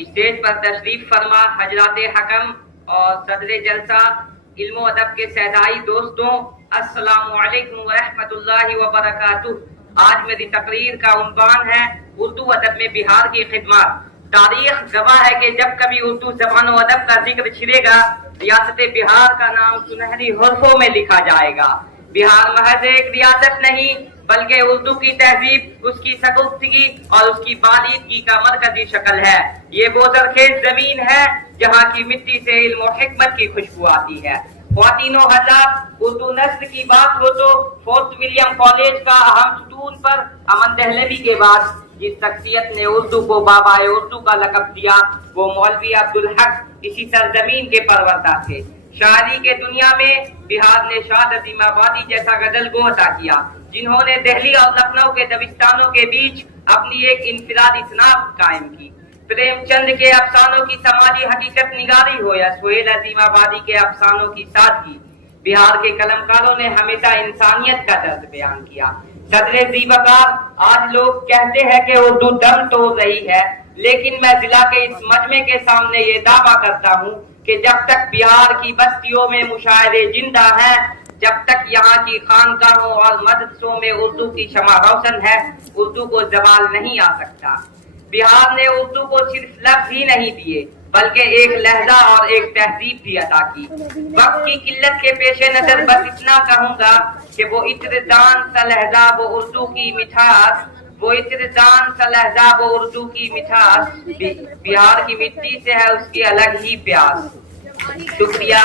Stage پر تشریف فرما حضرات حکم اور صدر جلسہ علم و ادب کے سیدائی دوستوں، السلام علیکم ورحمۃ اللہ وبرکاتہ۔ آج میری تقریر کا عنوان ہے اردو ادب میں بہار کی خدمات۔ تاریخ گواہ ہے کہ جب کبھی اردو زبان و ادب کا ذکر چھڑے گا، ریاست بہار کا نام سنہری حروفوں میں لکھا جائے گا۔ بہار محض ایک ریاست نہیں بلکہ اردو کی تہذیب، اس کی ثقافتگی اور اس کی بالیدگی کا مرکزی شکل ہے۔ یہ وہ زرخیز زمین ہے جہاں کی مٹی سے علم و حکمت کی خوشبو آتی ہے۔ خواتین و حضرات، اردو نسل کی بات ہو تو فورٹ ولیم کالج کا اہم ستون پر امن دہلوی کے بعد جس شخصیت نے اردو کو بابا اردو کا لقب دیا وہ مولوی عبدالحق اسی سرزمین کے پروردہ تھے۔ شاعری کے دنیا میں بہار نے شاد عظیم آبادی جیسا غزل گو عطا کیا، جنہوں نے دہلی اور لکھنؤ کے دبستانوں کے بیچ اپنی ایک انفرادی شناخت قائم کی۔ پریم چند کے افسانوں کی سماجی حقیقت نگاری ہو یا سہیل عظیم آبادی کے افسانوں کی سادگی، بہار کے قلمکاروں نے ہمیشہ انسانیت کا درد بیان کیا۔ صدر ذیوقار، آج لوگ کہتے ہیں کہ اردو دم توڑ رہی ہے، لیکن میں ضلع کے اس مجمع کے سامنے یہ دعویٰ کرتا ہوں کہ جب تک بہار کی بستیوں میں مشاعرے زندہ ہیں، جب تک یہاں کی خانقاہوں اور مدرسوں میں اردو کی شمع روشن ہے، اردو کو زوال نہیں آ سکتا۔ بہار نے اردو کو صرف لفظ ہی نہیں دیے بلکہ ایک لہجہ اور ایک تہذیب بھی عطا کی۔ وقت کی قلت کے پیش نظر بس اتنا کہوں گا کہ وہ عطر دان سا لہجہ وہ اردو کی مٹھاس، وہ عطر دان سا لہجہ وہ اردو کی مٹھاس، بہار کی مٹی سے ہے اس کی الگ ہی پیاس۔ شکریہ۔